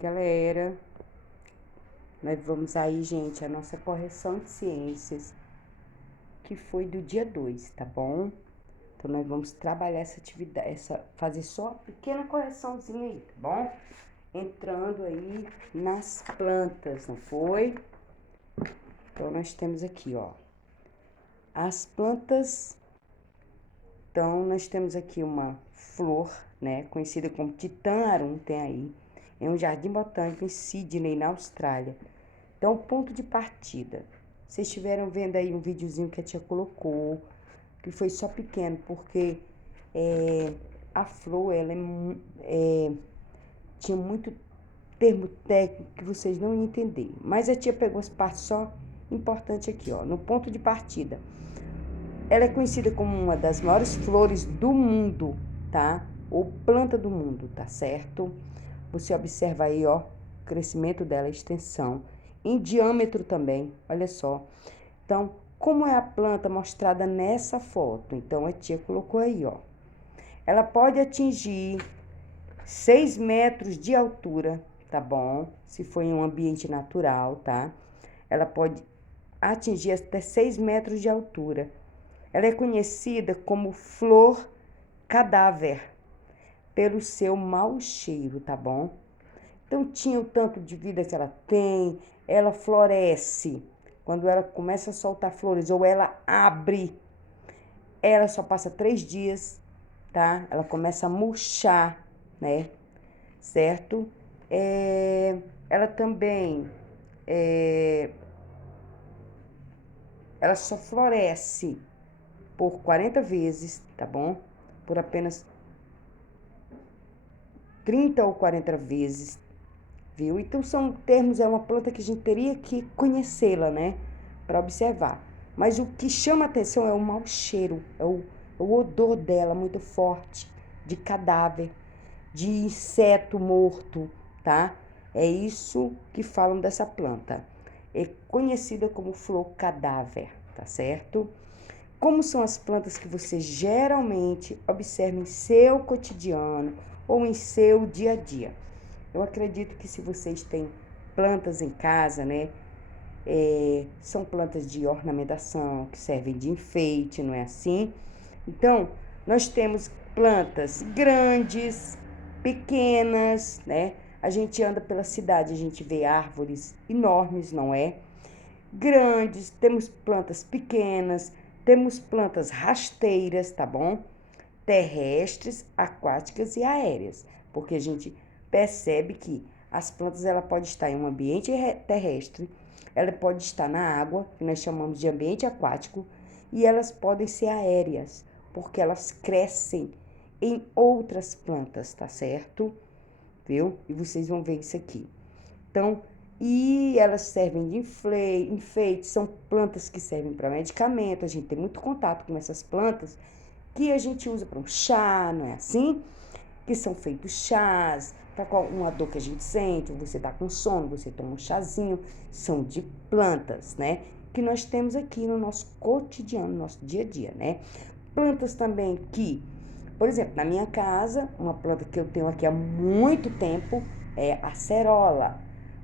Galera, nós vamos aí, gente, a nossa correção de ciências, que foi do dia 2, tá bom? Então, nós vamos trabalhar essa atividade, fazer só uma pequena correçãozinha aí, tá bom? Entrando aí nas plantas, não foi? Então, nós temos aqui, ó, as plantas. Então, nós temos aqui uma flor, né, conhecida como Titã Arum, tem aí, em um jardim botânico em Sydney, na Austrália. Então, ponto de partida. Vocês estiveram vendo aí um videozinho que a tia colocou, que foi só pequeno, porque a flor, ela tinha muito termo técnico que vocês não iam entender. Mas a tia pegou as partes só importantes aqui, ó, no ponto de partida. Ela é conhecida como uma das maiores flores do mundo, tá? Ou planta do mundo, tá certo? Você observa aí, ó, o crescimento dela, a extensão. Em diâmetro também, olha só. Então, como é a planta mostrada nessa foto? Então, a tia colocou aí, ó. Ela pode atingir 6 metros de altura, tá bom? Se for em um ambiente natural, tá? Ela pode atingir até 6 metros de altura. Ela é conhecida como flor cadáver, pelo seu mau cheiro, tá bom? Então, tinha o tanto de vida que ela tem, ela floresce. Quando ela começa a soltar flores ou ela abre, ela só passa 3 dias, tá? Ela começa a murchar, né? Certo? Ela também, ela só floresce por 40 vezes, tá bom? Por apenas 30 ou 40 vezes, viu? Então são termos, é uma planta que a gente teria que conhecê-la, né? Para observar. Mas o que chama atenção é o mau cheiro, o odor dela muito forte, de cadáver, de inseto morto, tá? É isso que falam dessa planta. É conhecida como flor cadáver, tá certo? Como são as plantas que você geralmente observa em seu cotidiano ou em seu dia a dia? Eu acredito que se vocês têm plantas em casa, né? São plantas de ornamentação, que servem de enfeite, não é assim? Então, nós temos plantas grandes, pequenas, né? A gente anda pela cidade, a gente vê árvores enormes, não é? Grandes, temos plantas pequenas, temos plantas rasteiras, tá bom? Terrestres, aquáticas e aéreas, porque a gente percebe que as plantas ela pode estar em um ambiente terrestre, ela pode estar na água, que nós chamamos de ambiente aquático, e elas podem ser aéreas, porque elas crescem em outras plantas, tá certo? Viu? E vocês vão ver isso aqui. Então, e elas servem de enfeite, são plantas que servem para medicamento, a gente tem muito contato com essas plantas, que a gente usa para um chá, não é assim? Que são feitos chás, para uma dor que a gente sente, você tá com sono, você toma um chazinho, são de plantas, né? Que nós temos aqui no nosso cotidiano, no nosso dia a dia, né? Plantas também que, por exemplo, na minha casa, uma planta que eu tenho aqui há muito tempo é a acerola,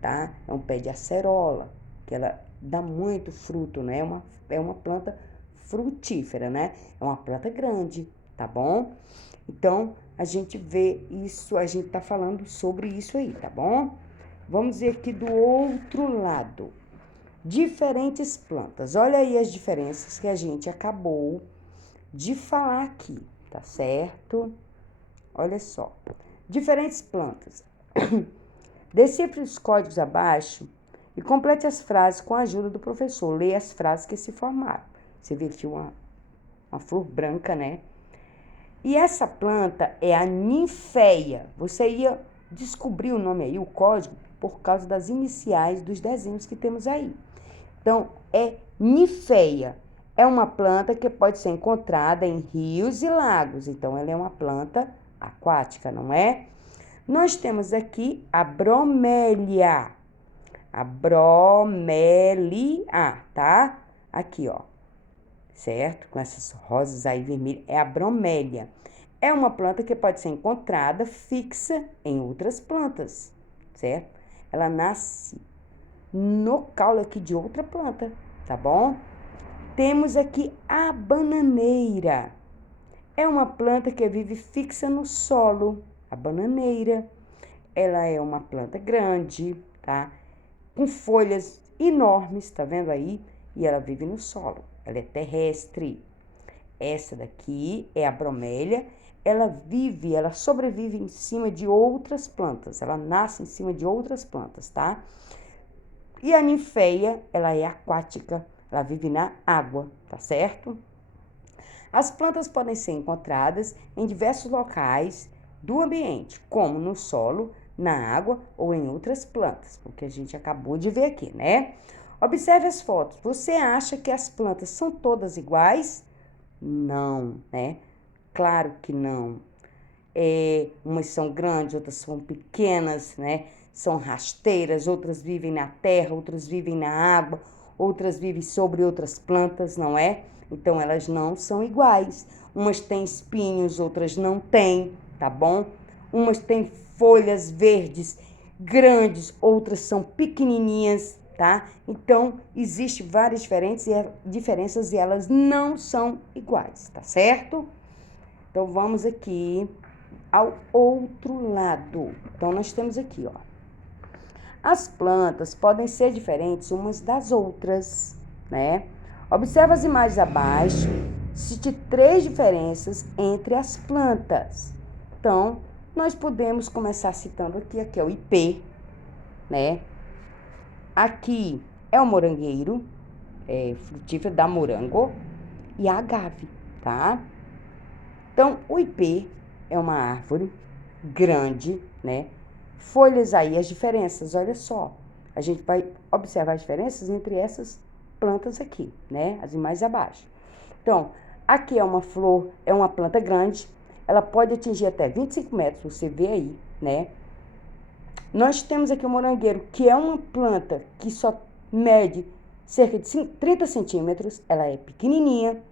tá? É um pé de acerola, que ela dá muito fruto, né? É uma planta frutífera, né? É uma planta grande, tá bom? Então, a gente vê isso, a gente tá falando sobre isso aí, tá bom? Vamos ver aqui do outro lado. Diferentes plantas. Olha aí as diferenças que a gente acabou de falar aqui, tá certo? Olha só. Diferentes plantas. Decifre os códigos abaixo e complete as frases com a ajuda do professor. Leia as frases que se formaram. Você vê aqui uma flor branca, né? E essa planta é a ninféia. Você ia descobrir o nome aí, o código, por causa das iniciais dos desenhos que temos aí. Então, é ninféia. É uma planta que pode ser encontrada em rios e lagos. Então, ela é uma planta aquática, não é? Nós temos aqui a bromélia. A bromélia, tá? Aqui, ó. Certo? Com essas rosas aí vermelhas. É a bromélia. É uma planta que pode ser encontrada fixa em outras plantas, certo? Ela nasce no caule aqui de outra planta, tá bom? Temos aqui a bananeira. É uma planta que vive fixa no solo. A bananeira, ela é uma planta grande, tá? Com folhas enormes, tá vendo aí? E ela vive no solo. Ela é terrestre. Essa daqui é a bromélia. Ela sobrevive em cima de outras plantas. Ela nasce em cima de outras plantas, tá? E a ninféia, ela é aquática. Ela vive na água, tá certo? As plantas podem ser encontradas em diversos locais do ambiente, como no solo, na água ou em outras plantas, o que a gente acabou de ver aqui, né? Observe as fotos. Você acha que as plantas são todas iguais? Não, né? Claro que não. Umas são grandes, outras são pequenas, né? São rasteiras, outras vivem na terra, outras vivem na água, outras vivem sobre outras plantas, não é? Então elas não são iguais. Umas têm espinhos, outras não têm, tá bom? Umas têm folhas verdes grandes, outras são pequenininhas, tá? Então existem várias diferenças e elas não são iguais, tá certo? Então vamos aqui ao outro lado. Então, nós temos aqui, ó. As plantas podem ser diferentes umas das outras, né? Observa as imagens abaixo. Cite 3 diferenças entre as plantas. Então, nós podemos começar citando aqui é o ipê, né? Aqui é o morangueiro, frutífero da morango, e a agave, tá? Então, o ipê é uma árvore grande, né? Folhas aí, as diferenças, olha só. A gente vai observar as diferenças entre essas plantas aqui, né? As mais abaixo. Então, aqui é uma flor, é uma planta grande. Ela pode atingir até 25 metros, você vê aí, né? Nós temos aqui o morangueiro, que é uma planta que só mede cerca de 30 centímetros. Ela é pequenininha.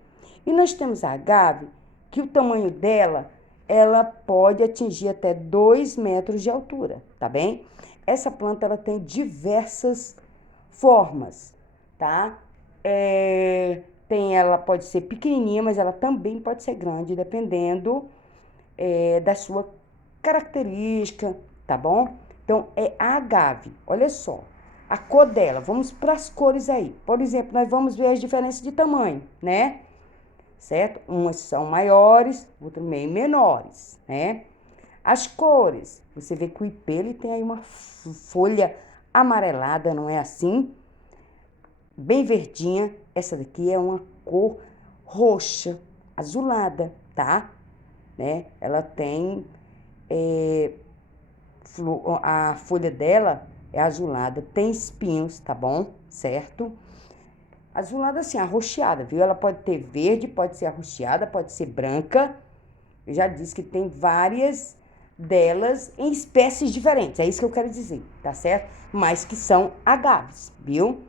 E nós temos a agave, que o tamanho dela, ela pode atingir até 2 metros de altura, tá bem? Essa planta, ela tem diversas formas, tá? Ela pode ser pequenininha, mas ela também pode ser grande, dependendo da sua característica, tá bom? Então, é a agave, olha só. A cor dela, vamos para as cores aí. Por exemplo, nós vamos ver as diferenças de tamanho, né? Certo? Umas são maiores, outras meio menores, né? As cores, você vê que o ipê, ele tem aí uma folha amarelada, não é assim? Bem verdinha. Essa daqui é uma cor roxa, azulada, tá? Né? Ela tem, a folha dela é azulada, tem espinhos, tá bom? Certo? Azulada assim, arroxeada, viu? Ela pode ter verde, pode ser arroxeada, pode ser branca. Eu já disse que tem várias delas em espécies diferentes. É isso que eu quero dizer, tá certo? Mas que são agaves, viu?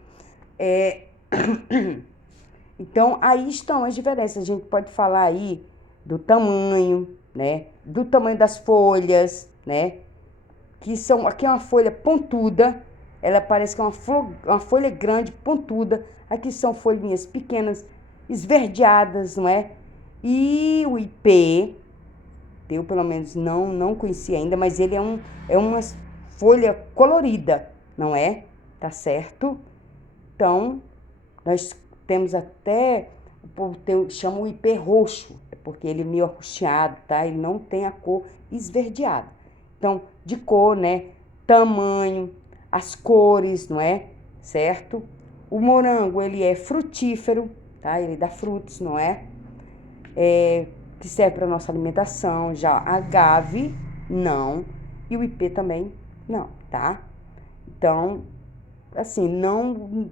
Então, aí estão as diferenças. A gente pode falar aí do tamanho, né? Do tamanho das folhas, né? Aqui é uma folha pontuda. Ela parece que é uma folha grande, pontuda. Aqui são folhinhas pequenas, esverdeadas, não é? E o ipê, eu pelo menos não conhecia ainda, mas ele é uma folha colorida, não é? Tá certo? Então, nós temos até, o povo chama o ipê roxo, porque ele é meio arroxeado, tá? Ele não tem a cor esverdeada. Então, de cor, né? Tamanho, as cores, não é? Certo? O morango, ele é frutífero, tá? Ele dá frutos, não é? Que serve para nossa alimentação. Já a agave, não. E o ipê também, não, tá? Então, assim,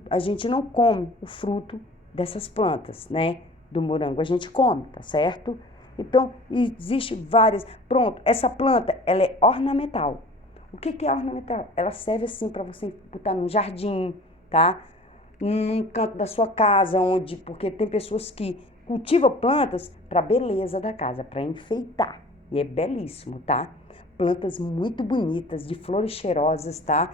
a gente não come o fruto dessas plantas, né? Do morango, a gente come, tá certo? Então, existe várias. Pronto, essa planta, ela é ornamental. O que é ornamental? Ela serve assim para você botar num jardim, tá? Num canto da sua casa, porque tem pessoas que cultivam plantas para beleza da casa, para enfeitar. E é belíssimo, tá? plantas muito bonitas, de flores cheirosas, tá?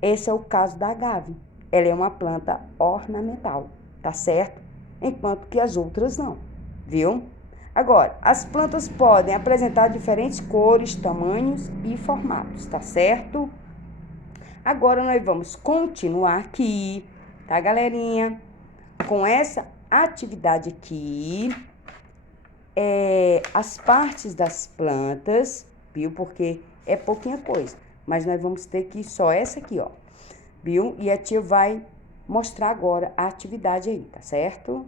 Esse é o caso da agave. Ela é uma planta ornamental, tá certo? Enquanto que as outras não, viu? Agora, as plantas podem apresentar diferentes cores, tamanhos e formatos, tá certo? Agora nós vamos continuar aqui, tá, galerinha? Com essa atividade aqui, as partes das plantas, viu? Porque é pouquinha coisa, mas nós vamos ter que só essa aqui, ó, viu? E a tia vai mostrar agora a atividade aí, tá certo?